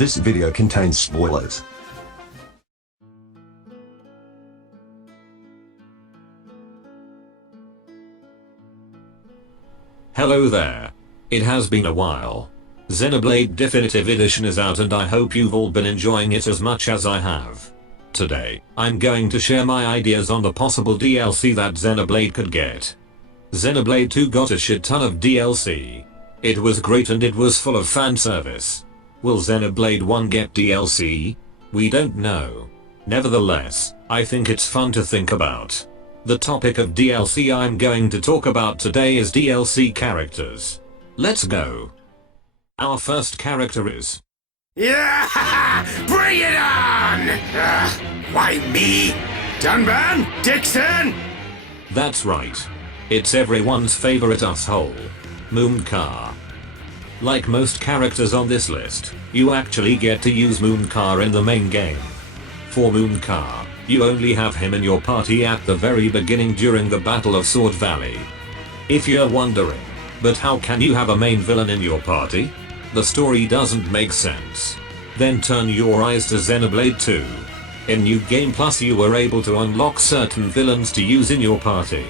This video contains spoilers. Hello there. It has been a while. Xenoblade Definitive Edition is out and I hope you've all been enjoying it as much as I have. Today, I'm going to share my ideas on the possible DLC that Xenoblade could get. Xenoblade 2 got a shit ton of DLC. It was great and it was full of fan service. Will Xenoblade 1 get DLC? We don't know. Nevertheless, I think it's fun to think about. The topic of DLC I'm going to talk about today is DLC characters. Let's go. Our first character is... Yeah! Bring it on! Why me? Dunban? Dickson? That's right. It's everyone's favorite asshole. Mumkhar. Like most characters on this list, you actually get to use Mumkhar in the main game. For Mumkhar, you only have him in your party at the very beginning during the Battle of Sword Valley. If you're wondering, but how can you have a main villain in your party? The story doesn't make sense. Then turn your eyes to Xenoblade 2. In New Game Plus you were able to unlock certain villains to use in your party.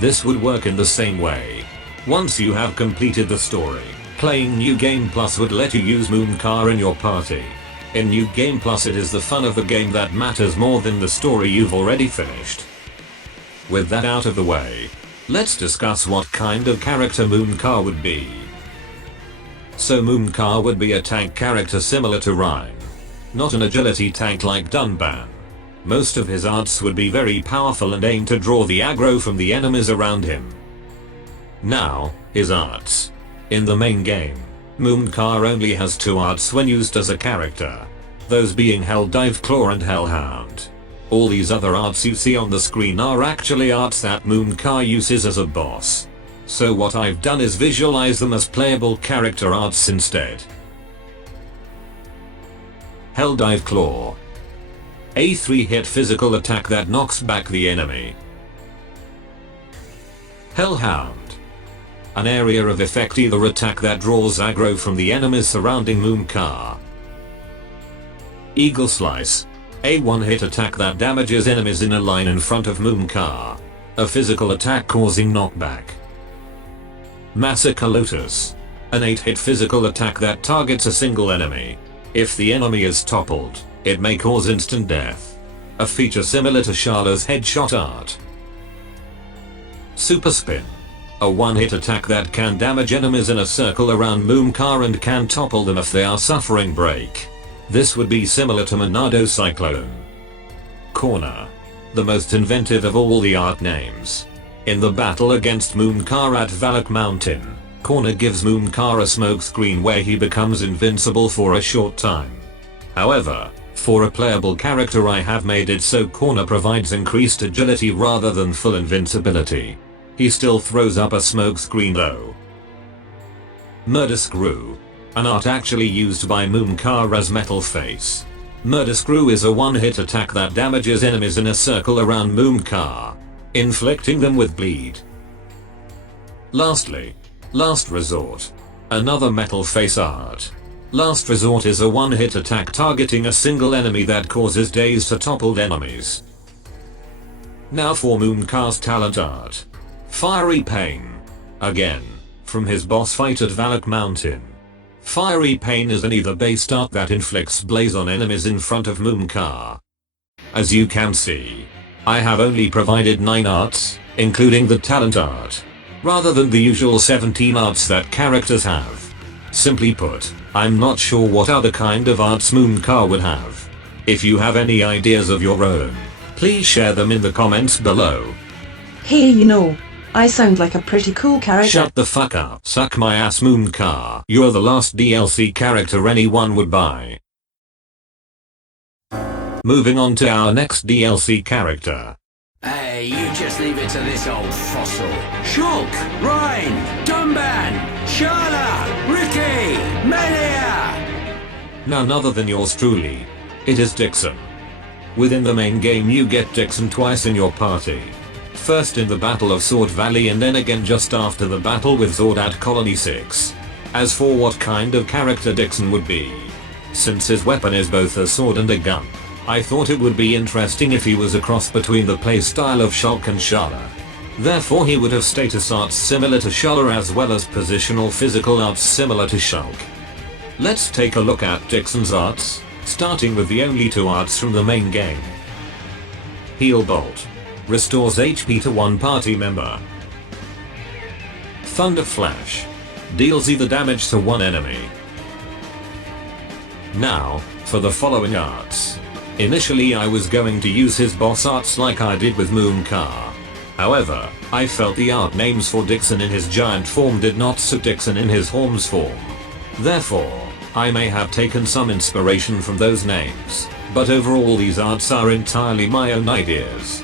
This would work in the same way. Once you have completed the story, playing New Game Plus would let you use Mumkhar in your party. In New Game Plus it is the fun of the game that matters more than the story you've already finished. With that out of the way, let's discuss what kind of character Mumkhar would be. So Mumkhar would be a tank character similar to Rhyme. Not an agility tank like Dunban. Most of his arts would be very powerful and aim to draw the aggro from the enemies around him. Now, his arts. In the main game, Mumkhar only has two arts when used as a character. Those being Helldive Claw and Hellhound. All these other arts you see on the screen are actually arts that Mumkhar uses as a boss. So what I've done is visualize them as playable character arts instead. Helldive Claw. A 3-hit physical attack that knocks back the enemy. Hellhound. An area of effect either attack that draws aggro from the enemies surrounding Mumkhar. Eagle Slice. A 1-hit attack that damages enemies in a line in front of Mumkhar. A physical attack causing knockback. Massacre Lotus. An 8-hit physical attack that targets a single enemy. If the enemy is toppled, it may cause instant death. A feature similar to Sharla's headshot art. Super Spin. A 1-hit attack that can damage enemies in a circle around Mumkhar and can topple them if they are suffering break. This would be similar to Monado Cyclone. Corner. The most inventive of all the art names. In the battle against Mumkhar at Valak Mountain, Corner gives Mumkhar a smoke screen where he becomes invincible for a short time. However, for a playable character I have made it so Corner provides increased agility rather than full invincibility. He still throws up a smoke screen though. Murder Screw. An art actually used by Mumkhar as Metal Face. Murder Screw is a 1-hit attack that damages enemies in a circle around Mumkhar, inflicting them with bleed. Lastly, Last Resort. Another Metal Face art. Last Resort is a 1-hit attack targeting a single enemy that causes daze to toppled enemies. Now for Mumkhar's talent art. Fiery Pain. Again, from his boss fight at Valak Mountain. Fiery Pain is an ether-based art that inflicts blaze on enemies in front of Mumkhar. As you can see, I have only provided 9 arts, including the talent art, rather than the usual 17 arts that characters have. Simply put, I'm not sure what other kind of arts Mumkhar would have. If you have any ideas of your own, please share them in the comments below. Hey, you know, I sound like a pretty cool character. Shut the fuck up. Suck my ass Mumkhar. You're the last DLC character anyone would buy. Moving on to our next DLC character. Hey, you just leave it to this old fossil. Shulk, Rhyme, Dunban, Sharla, Ricky, Melia! None other than yours truly. It is Dickson. Within the main game you get Dickson twice in your party. First in the Battle of Sword Valley and then again just after the battle with Zord at Colony 6. As for what kind of character Dickson would be, Since his weapon is both a sword and a gun, I thought it would be interesting if he was a cross between the playstyle of Shulk and Shala. Therefore he would have status arts similar to Shala as well as positional physical arts similar to Shulk. Let's take a look at Dickson's arts, starting with the only two arts from the main game. Heal Bolt. Restores HP to one party member. Thunder Flash. Deals either damage to one enemy. Now, for the following arts. Initially I was going to use his boss arts like I did with Mumkhar. However, I felt the art names for Dickson in his giant form did not suit Dickson in his Horns form. Therefore, I may have taken some inspiration from those names, but overall these arts are entirely my own ideas.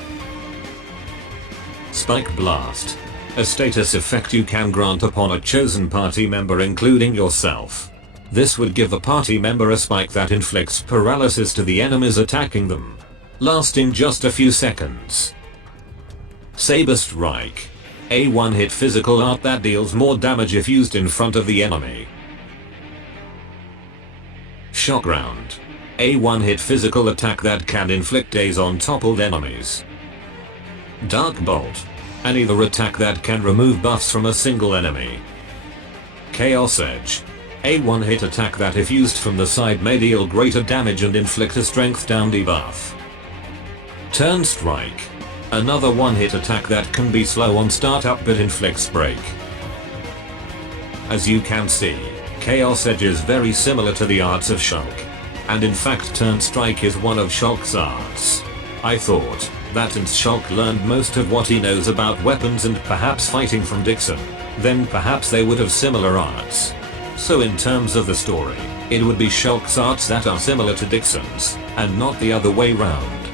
Spike Blast. A status effect you can grant upon a chosen party member including yourself. This would give the party member a spike that inflicts paralysis to the enemies attacking them, lasting just a few seconds. Saber Strike. A one-hit physical art that deals more damage if used in front of the enemy. Shock Round. A one-hit physical attack that can inflict daze on toppled enemies. Dark Bolt. An either attack that can remove buffs from a single enemy. Chaos Edge. A one-hit attack that if used from the side may deal greater damage and inflict a strength down debuff. Turn Strike. Another one-hit attack that can be slow on startup but inflicts break. As you can see, Chaos Edge is very similar to the arts of Shulk. And in fact Turn Strike is one of Shulk's arts. I thought that since Shulk learned most of what he knows about weapons and perhaps fighting from Dickson, then perhaps they would have similar arts. So in terms of the story, it would be Shulk's arts that are similar to Dickson's, and not the other way round.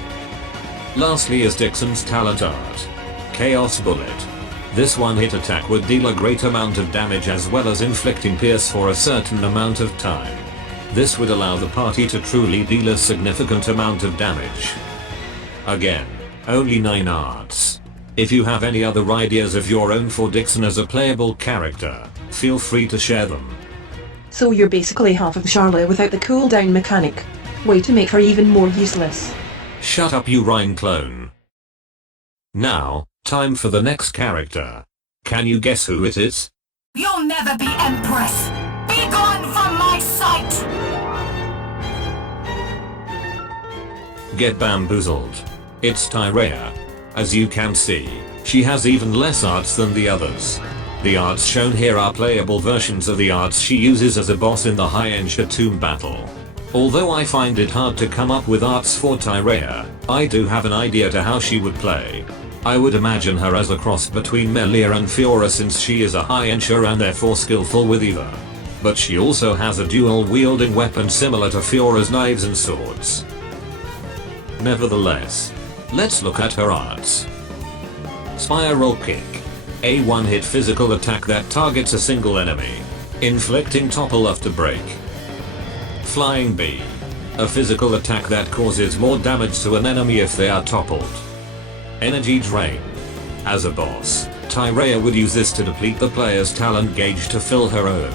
Lastly is Dickson's talent art. Chaos Bullet. This one-hit attack would deal a great amount of damage as well as inflicting pierce for a certain amount of time. This would allow the party to truly deal a significant amount of damage. Again, only 9 arts. If you have any other ideas of your own for Dickson as a playable character, feel free to share them. So you're basically half of Shala without the cooldown mechanic. Way to make her even more useless. Shut up you Rhine clone. Now, time for the next character. Can you guess who it is? You'll never be Empress! Be gone from my sight! Get bamboozled. It's Tyrea. As you can see, she has even less arts than the others. The arts shown here are playable versions of the arts she uses as a boss in the high-end Tomb battle. Although I find it hard to come up with arts for Tyrea, I do have an idea to how she would play. I would imagine her as a cross between Melia and Fiora since she is a high-end and therefore skillful with either. But she also has a dual-wielding weapon similar to Fiora's knives and swords. Nevertheless, let's look at her arts. Spiral Kick. A one-hit physical attack that targets a single enemy, inflicting topple after break. Flying Bee. A physical attack that causes more damage to an enemy if they are toppled. Energy Drain. As a boss, Tyrea would use this to deplete the player's talent gauge to fill her own.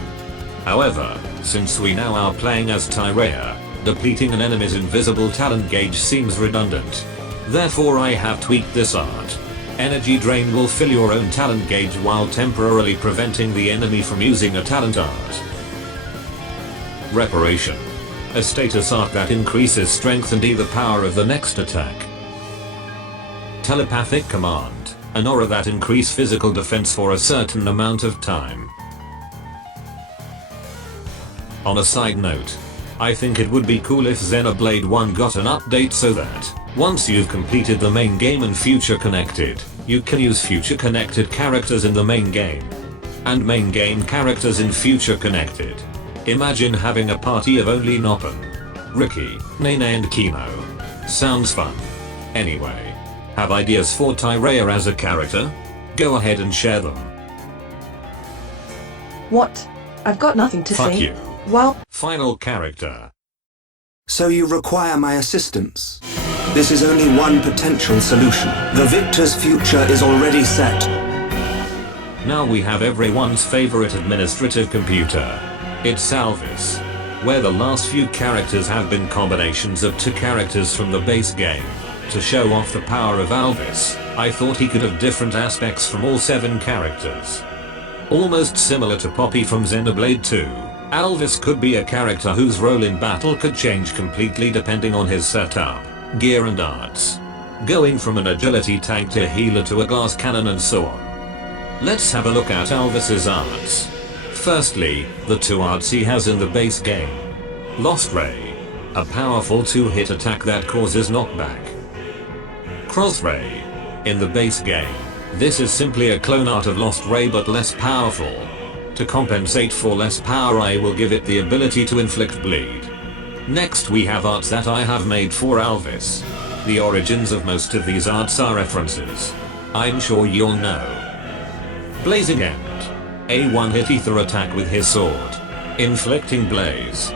However, since we now are playing as Tyrea, depleting an enemy's invisible talent gauge seems redundant. Therefore I have tweaked this art. Energy Drain will fill your own talent gauge while temporarily preventing the enemy from using a talent art. Reparation. A status art that increases strength and either power of the next attack. Telepathic Command. An aura that increases physical defense for a certain amount of time. On a side note, I think it would be cool if Xenoblade 1 got an update so that, once you've completed the main game and Future Connected, you can use Future Connected characters in the main game. And main game characters in Future Connected. Imagine having a party of only Noppen, Ricky, Nene and Kimo. Sounds fun. Anyway, have ideas for Tyrea as a character? Go ahead and share them. What? I've got nothing to Fuck say. you. Well, Final character. So you require my assistance. This is only one potential solution. The victor's future is already set. Now we have everyone's favorite administrative computer. It's Alvis. where the last few characters have been combinations of 2 characters from the base game. To show off the power of Alvis, I thought he could have different aspects from all 7 characters. Almost similar to Poppy from Xenoblade 2, Alvis could be a character whose role in battle could change completely depending on his setup, gear and arts. Going from an agility tank to a healer to a glass cannon and so on. Let's have a look at Alvis's arts. Firstly, the 2 arts he has in the base game. Lost Ray, a powerful 2-hit attack that causes knockback. Cross Ray, in the base game. This is simply a clone art of Lost Ray but less powerful. To compensate for less power, I will give it the ability to inflict bleed. Next we have arts that I have made for Alvis. The origins of most of these arts are references. I'm sure you'll know. Blazing End, a 1-hit ether attack with his sword, inflicting blaze.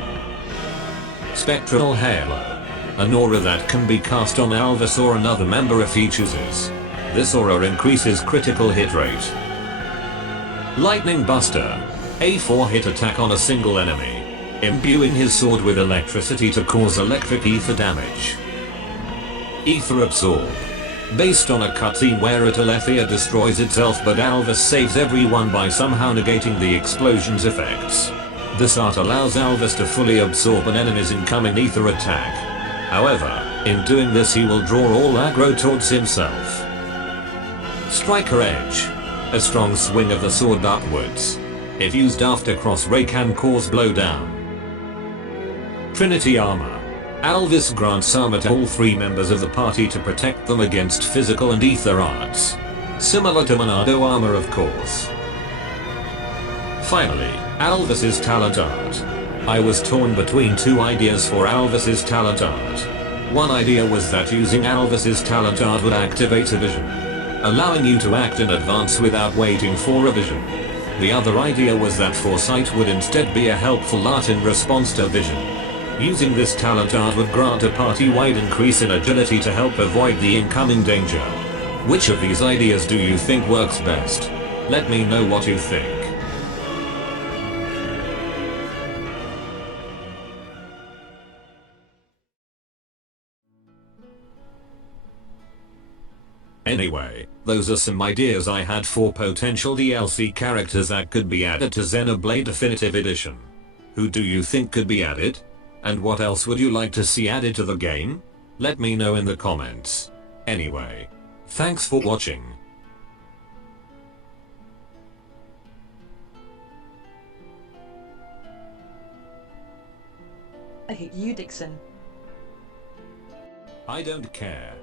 Spectral Halo, an aura that can be cast on Alvis or another member if he chooses. This aura increases critical hit rate. Lightning Buster, a 4-hit attack on a single enemy, imbuing his sword with electricity to cause electric ether damage. Ether Absorb, based on a cutscene where Atalethea destroys itself but Alvis saves everyone by somehow negating the explosion's effects. This art allows Alvis to fully absorb an enemy's incoming ether attack. However, in doing this he will draw all aggro towards himself. Striker Edge, a strong swing of the sword upwards. If used after cross ray can cause blowdown. Trinity Armor, Alvis grants armor to all 3 members of the party to protect them against physical and ether arts. Similar to Monado armor of course. Finally, Alvis's talent art. I was torn between 2 ideas for Alvis's talent art. One idea was that using Alvis's talent art would activate a vision, allowing you to act in advance without waiting for a vision. The other idea was that Foresight would instead be a helpful art in response to vision. Using this talent art would grant a party-wide increase in agility to help avoid the incoming danger. Which of these ideas do you think works best? Let me know what you think. Anyway, those are some ideas I had for potential DLC characters that could be added to Xenoblade Definitive Edition. Who do you think could be added? And what else would you like to see added to the game? Let me know in the comments. Anyway, thanks for watching. I hate you, Dickson. I don't care.